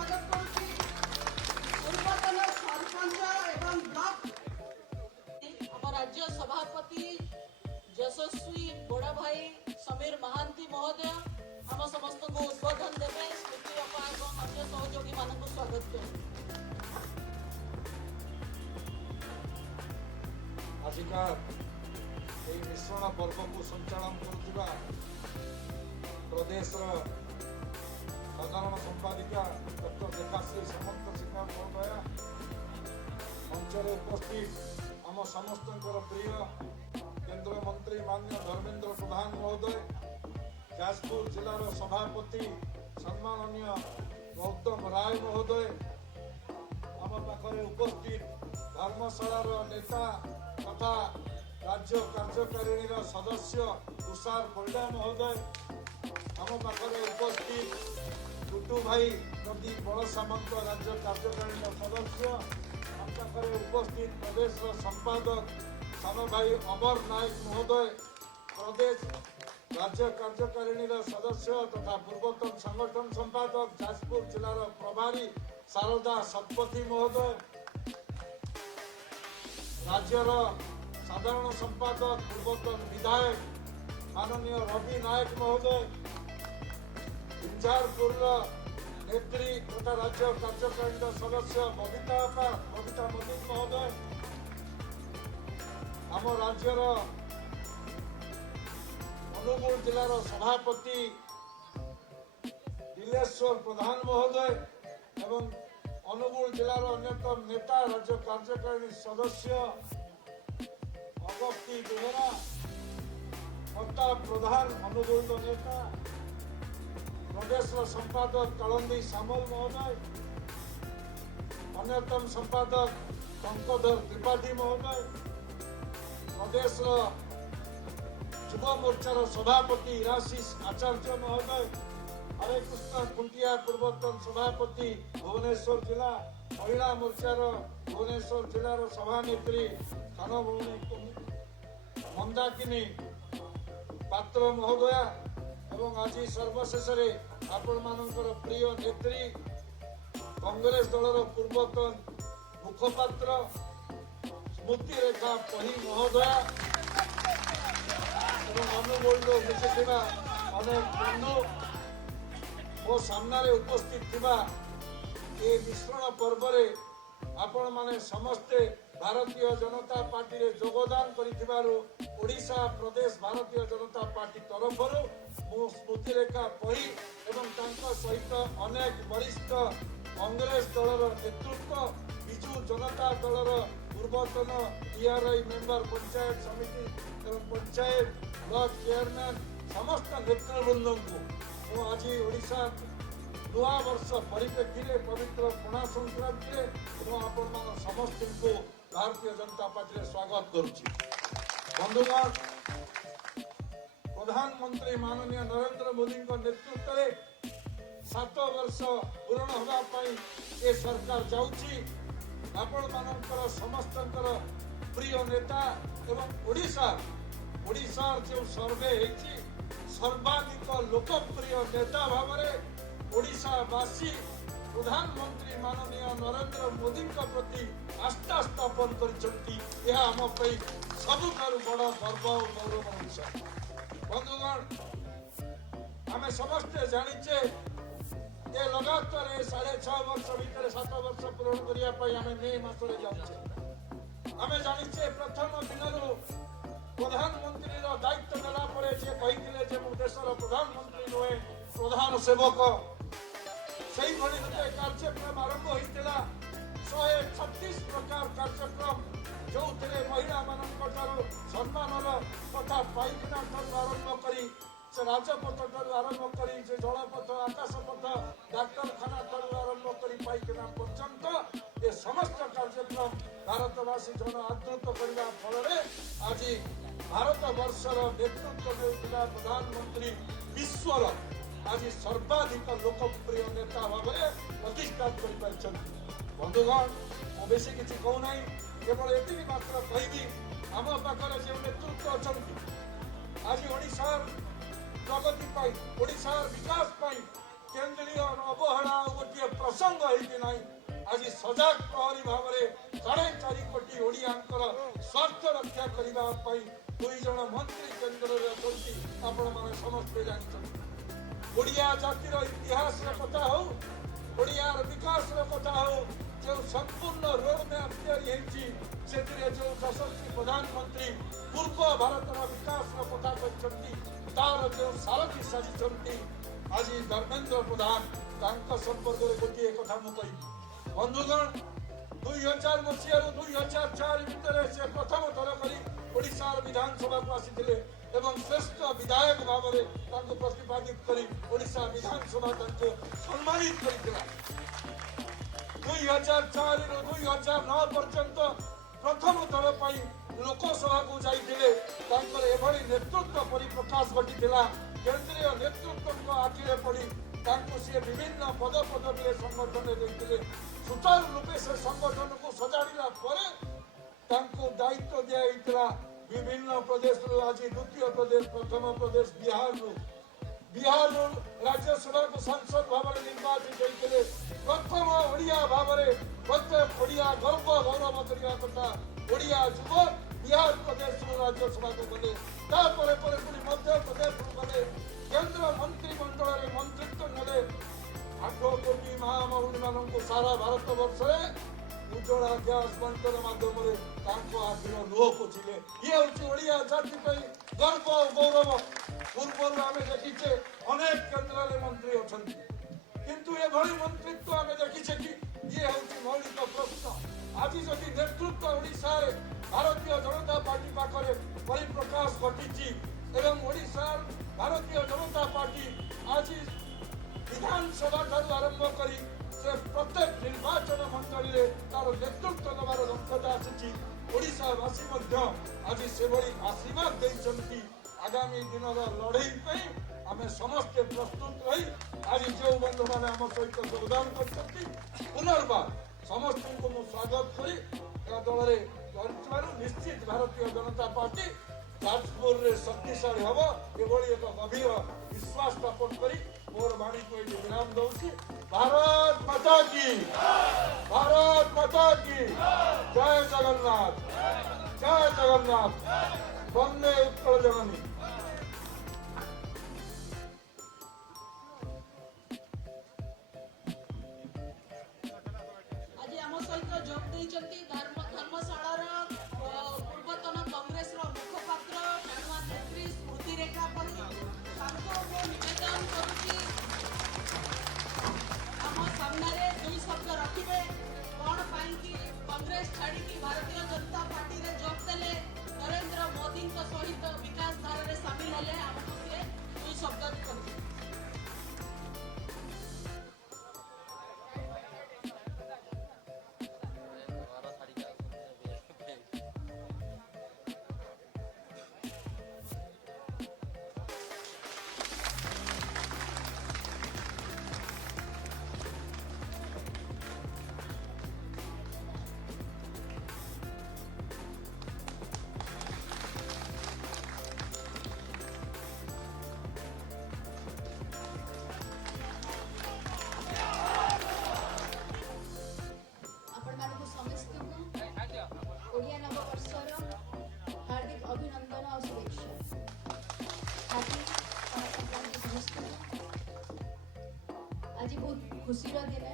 स्वागत करुच्ची पूर्वतन सरपंच एवं ब्लॉक आम राज्य सभापति यशस्वी बड़ा भाई समीर महांती महोदय आम समस्त को उद्बोधन देवे स्मृति अप्पा एवं अन्य सहयोगी मानक स्वागत करूँ। आजिका मिश्रण पर्व को संचालन करुवा प्रदेश साधारण संपादिका डॉक्टर देखाश्री सामंत सिन्हा महोदया मंच उपस्थित आम समस्त प्रिय केंद्र मंत्री माननीय धर्मेंद्र प्रधान महोदय जाजपुर जिलार सभापति सम्माननीय गौतम राय महोदय आम पाखरे उपस्थित धर्मशालार नेता तथा राज्य कार्यकारिणी सदस्य तुषार परिडा महोदय आम पाखरे उपस्थित टुटू भाई नदी बड़ सामंत राज्य कार्यकारिणी सदस्य आम पाखरे उपस्थित प्रदेश संपादक सान भाई अमर नायक महोदय प्रदेश राज्य कार्यकारिणी सदस्य तथा पूर्वतन संगठन संपादक जाजपुर जिलार प्रभारी शारदा शतपथी महोदय राज्यर साधारण संपादक पूर्वतन विधायक माननीय रवि नायक महोदय इंजारपुर नेत्री तथा राज्य कार्यकारिणी सदस्य बबिता मलिक महोदय आम राज्यर अनुगुल जिलार सभापति दिलेश्वर प्रधान महोदय एवं अनुगुल जिलार अन्यतम नेता राज्य कार्यकारिणी सदस्य अगस्ती बेहेरा प्रताप प्रधान अनुगुल नेता प्रदेश संपादक कालंदी सामल महोदय अन्यतम संपादक टंकधर त्रिपाठी महोदय प्रदेश युव मोर्चार सभापति इराशीष आचार्य महोदय हरे कृष्ण खुंटिया पूर्वतन सभापति भुवनेश्वर जिला महिला मोर्चार भुवनेश्वर जिलार सभानेत्री खान भौणी मंदाकिनी पात्र महोदया एवं आज सर्वशेष आपण मानकर प्रिय नेत्री कांग्रेस दलर पूर्वतन मुखपात्र स्मृति रेखा पही महोदया अनुगोल मिशिथिबा अनेक बंधु मो सामने उपस्थित थिबा ए मिश्रण पर्व आपण माने समस्ते भारतीय जनता पार्टी रे योगदान करिथिबारु ओडिशा प्रदेश भारतीय जनता पार्टी तरफरु मो स्मृति रेखा पही एवं तांका सहित अनेक वरिष्ठ कांग्रेस दलर नेतृत्व बिजू जनता दलर पूर्वतन टीआरआई मेंबर पंचायत समिति एवं पंचायत ब्लॉक चेयरमैन समस्त नेतृवृंद को आज ओडिशा नुआ वर्ष परिप्रेक्षी में पवित्र पणा संक्रांति आपण समस्त को भारतीय जनता पार्टी स्वागत करुच्ची। बंधुगण प्रधानमंत्री माननीय नरेंद्र मोदी नेतृत्व में 7 वर्ष पूर्ण होगापाई ये सरकार जाउची आपण मानकर समस्त प्रिय नेता एवं ओडिशा जो सर्वे होती सर्वाधिक लोकप्रिय नेता भाव ओडिशावासी प्रधानमंत्री माननीय नरेंद्र मोदी प्रति आस्था स्थापन करछंती यह हम पई सबुठारु बड़ गर्व और गौरव विषय। बंधुगण आम समस्ते जानिचे ये लगातार 6.5 वर्ष भीतर 7 वर्ष पूर्ण करने आम मे मासरे जाऊे आम जानिचे प्रथम दिन प्रधानमंत्री दायित्व नेला परे जे कहिथिले जे मो देशर प्रधानमंत्री नुहे प्रधान सेवक से कार्यक्रम आरंभ होता 136 प्रकार कार्यक्रम जो महिला मान सम्मान तथा पाइखना आरंभ कर राजपथ आरंभ कर जलपथ आकाशपथ डाक्तरखाना आरंभ कर पाइखना पर्यंत ये समस्त कार्यक्रम भारतवासी जन आदृत करने फल आज भारत वर्षर नेतृत्व देउथिला प्रधानमंत्री विश्वर आज सर्वाधिक लोकप्रिय नेता भाव प्रतिष्ठा कर। बंधुगण मु बेसी किसी कहूना केवल ये मात्र कहि आम पाखर जो नेतृत्व अच्छा आज ओडिशार प्रगति ओडिशार विकास केंद्रीय अवहेला गोटे प्रसंग सजग प्रहरी भाव में 4.5 कोटी ओडियांकर स्वार्थ रक्षा करने दुई जन मंत्री केन्द्र में अच्छा आपण मैंने समस्ते जानते ओडिया जातिर इतिहास कथा हो ओडियार विकास कथा हो जो संपूर्ण रोड मैप तैयारी से जो यशस्वी प्रधानमंत्री पूर्व भारत विकास कथा कहते तार जो सारथी साजिंट आज धर्मेन्द्र प्रधान संपर्क में गोटे कथा मुझे बंधुगण 2000 मसीह 2004 भितर से प्रथम थर कर विधानसभा को आसी एवं श्रेष्ठ विधायक भाव में प्रतिपादित कर विधानसभा सम्मानित कर 2004 ରୁ 2009 पर्यंत प्रथम थर पर लोकसभा को जाइए एभली नेतृत्व परिप्रकाश घटी केंद्रीय नेतृत्व आखिरे पड़ी सी विभिन्न पद पदवी संगठन देते सुचारू रूपे से संगठन को सजाड़ा दायित्व दिया विभिन्न प्रदेश आज द्वितीय प्रदेश प्रथम प्रदेश बिहार राज्यसभा को सांसद भाव में निर्वाचित होते प्रथम ओडिया भाव में प्रत्येक ओडिया गर्व गौरव करने कथा ओडिया युवक बिहार प्रदेश राज्यसभा को गले मध्य प्रदेश गले केंद्र मंत्रिमंडल में मंत्रित्व ने 8 कोटी महामहुणी मान सारा भारत वर्ष उज्ज्वला गैस बंटन माध्यम आखिर लुह पोछिले ये हूँ ओडिया जाति गर्व गौरव पूर्व आम देखीचे अनेक केंद्र मंत्री अच्छा किंतु एभली मंत्रित्व आम देखीचे कि ये हूँ मौलिक प्रश्न आज जदि नेतृत्व ओडिशा भारतीय जनता पार्टी पाखे परिप्रकाश घटी एवं ओडिशा भारतीय जनता पार्टी आज विधानसभा ठार आरंभ कर प्रत्येक निर्वाचन मंडल में तार नेतृत्व नवार दक्षता आसीवासी आज से आशीर्वाद देती आगामी दिन लड़ई आम समस्ते प्रस्तुत रही आज जो बंधु मैंने आम सहित योगदान कर पुनर्बार समस्त को स्वागत करी दल निश्चित भारतीय जनता पार्टी जाजपुर रे शक्तिशाली हम एभली एक गभीर विश्वास स्थापन करी मोर वाणी को विराम दूसरी भारत माता की जय जगन्नाथ वंदे उत्कल जननी आज आम सहित जोग देइचंती धर्मशालार पूर्वतन कांग्रेस मुखपात्र टाणुआ नेत्री स्मृति रेखा पड़ी निवेदन करुच्ची आम सामने दुई शब्द रखिए कौन पाई कि कांग्रेस छाड़ी भारतीय जनता पार्टी रे जोग देले नरेंद्र मोदी सहित विकास धारा रे शामिल हेले आमको से दुई शब्द करुच्ची ओडिया नववर्षर हार्दिक अभिनंदन और शुभेच्छा आज बहुत खुशी दिन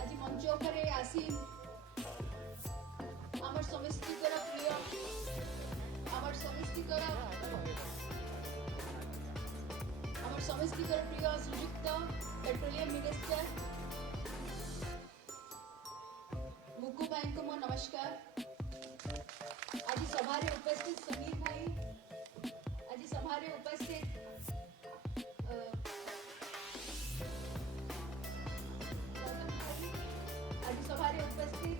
आज मंच उपरे आसी आमर समस्तीकर प्रिय श्रीयुक्त पेट्रोलियम मिनिस्टर मुकु भाई को मो नमस्कार आज सभा रे उपस्थित समीर भाई आज सभा रे उपस्थित आज सभा रे उपस्थित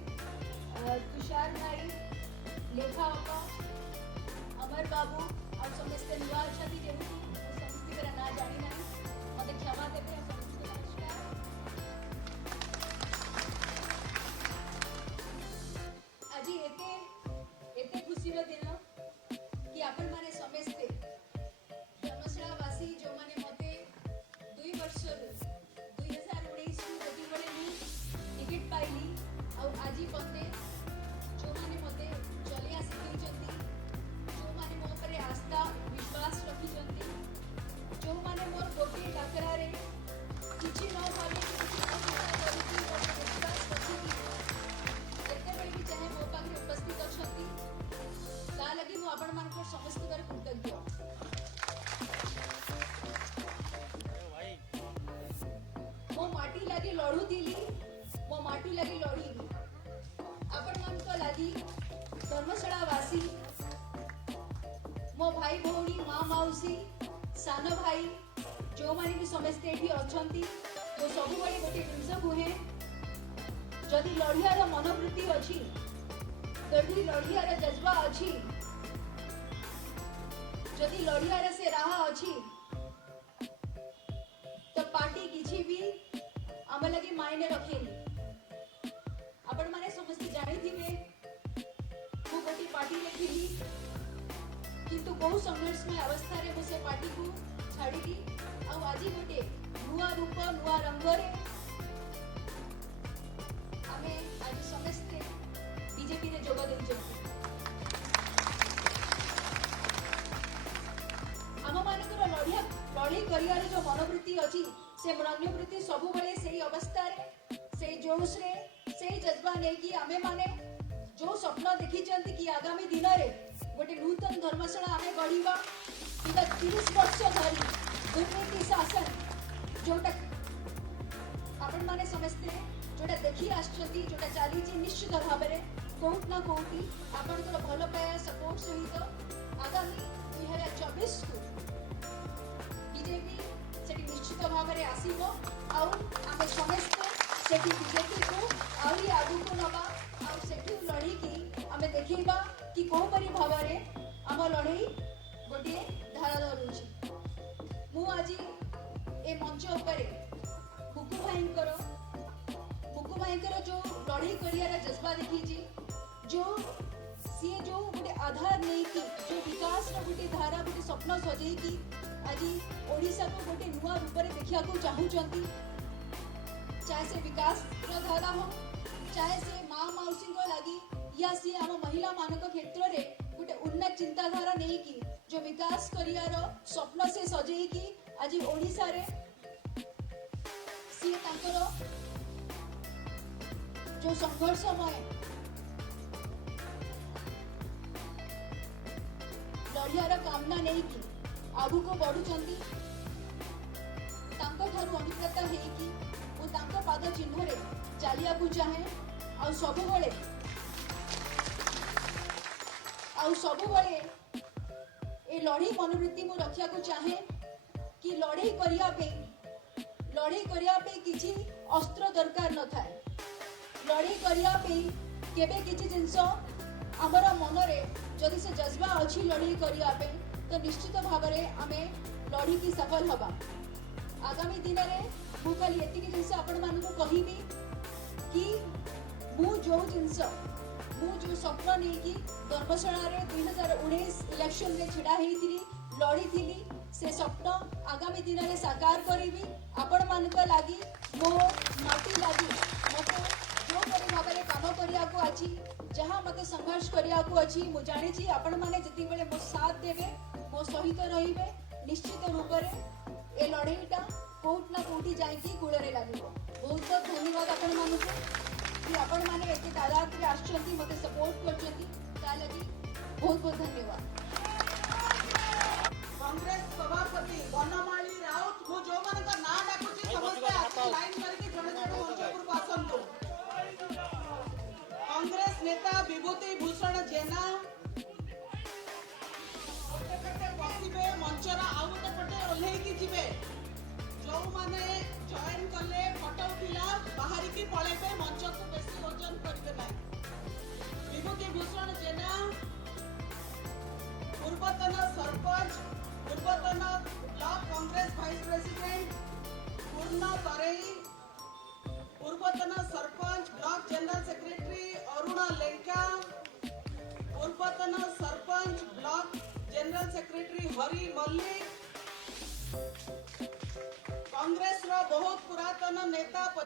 तुषार भाई लेखा अका अमर बाबू और समस्त नुआ अच्छा जेहतु समस्ती ना जानी ना मत क्षमा देवे दिन कि आपण माने समस्ते धर्मशालावासी जो माने मते 2 वर्ष आपणी लगी लड़ी आपण मान को लगी धर्मशाला वासी मो भाई भौणी माँ मौसी सान भाई जो माने भी समस्ते एठी अछंती वो सब बड़ी गोटे जिनस कुहे जदि लड़ियार मनोवृत्ति अछि जदि लड़ियार जज्बा अछि जदि लड़ियार से राह अछि तो पार्टी किछि भी आम लगी मायने रखेनी आपण माने समस्त जानी थिबे मु गोटे पार्टी रे थिली किंतु बहु संघर्षमय अवस्था रे मु से पार्टी को छाड़ीली आ आज गोटे नुआ रूप नुआ रंग रे आमे आज समस्त बीजेपी रे जोग देइछन आम मानकर लड़ी करियार जो मनोवृत्ति अछि से मनोवृत्ति सबु बेले सेही अवस्था रे सेही जोश रे सेही जज्बा नै कि आमे माने जो स्वप्न देखि चंती कि आगामी दिन रे गोटे नूतन धर्मशाला आमे गढ़ीबा किंतु 30 वर्ष धरि दुर्नीति शासन जोटा आपण माने समझते जोटा देखि आछंती जोटा चाली जे निश्चित भाव रे कोउट ना कोउटी आपनकर भलो पाया सपोर्ट सहित आगामी 2024 को बीजेपी सेठी निश्चित भाव रे आसीबो आ आमे समस्त सेठी बीजेपी को आउरी आगु को नबा आ सेठी लड़ी की आमे देखिबा कि को परि भाव रे हम लड़ई गोटे धारा धरुछि मु आज ए मंच उपरे बुकु भाईंकर जो लड़ई करियार जज्बा देखी जो सी जो गोटे आधार नहीं कि जो विकास रो गोटे धारा गोटे स्वप्न सजई कि आज ओडिसा को गोटे नुआ रूप रे देखिया को चाहूचंती चाहे से विकास रो धारा हो चाहे से माँ मौसी को लागी या सी हम महिला मानक क्षेत्र रे गोटे उन्नत चिंताधारा नहीं कि जो विकास करियार स्वप्न से सजई कि आज ओडिसा रे सी तांकर जो संघर्षमय लड़ियार कामना नहीं कि आगु को बढ़ुचंती तांको ठारू अनुप्रेरित हेई कि वो तांको पाद चिन्ह रे चलिया को चाहे आ सब बड़े ए लड़ी मनोवृत्ति मु रखिया को चाहे कि लड़ाई करिया पे किछि अस्त्र दरकार न थाए लड़ाई करिया पे केबे किछि जिंस हमर मन रे जदि से जज्बा अछि लड़ाई करिया पे तो निश्चित भाव रे आमे लड़ी की सफल हबा आगामी दिन रे मु खाली एति कि जिंस आपण मान को कहिबी कि मु जो जिंस मु जो स्वप्न नहीं कि धर्मशाला रे 2019 इलेक्शन रे छिड़ा हेई थिली लड़ी थिली से स्वप्न आगामी दिन रे साकार करिबी आपण मान को लागी मो माटी लागी मते जो परि भाव रे काम करिया को अछि जहां मते संघर्ष करिया को अछि मु जानि छी आपण माने जति बेले मो साथ देबे मो सहित रहिबे निश्चित रूप रे ए लड़ाईटा कोउट ना कोउटी जाई कि गुळ रे लागिबो बहुत बहुत धन्यवाद आपण मान को कि आपण माने एते तादाद रे आछंती मते सपोर्ट करछंती ता लगी बहुत बहुत धन्यवाद कांग्रेस सभापति बनमाली राउत मु जो मन का ना डाकुची समस्त आपकी लाइन करके जण जण मंचपुर को आसंतु कांग्रेस नेता विभूति भूषण जेना ओटे बसिबे मंचरा आउ गोटे पटे ओल्हेई की जिबे जो माने जॉइन करले फोटो उठिला बाहरी की पळेबे मंच को बेसी ओजन करबे नै विभूति भूषण जेना पूर्वतन सरपंच पूर्वतन ब्लॉक कांग्रेस वाइस प्रेसिडेंट पूर्ण तरेई पूर्वतन sarpanch block general secretary Aruna Lenka पूर्वतन sarpanch block general secretary Hari Mallick Congress रो बहुत पुरातन नेता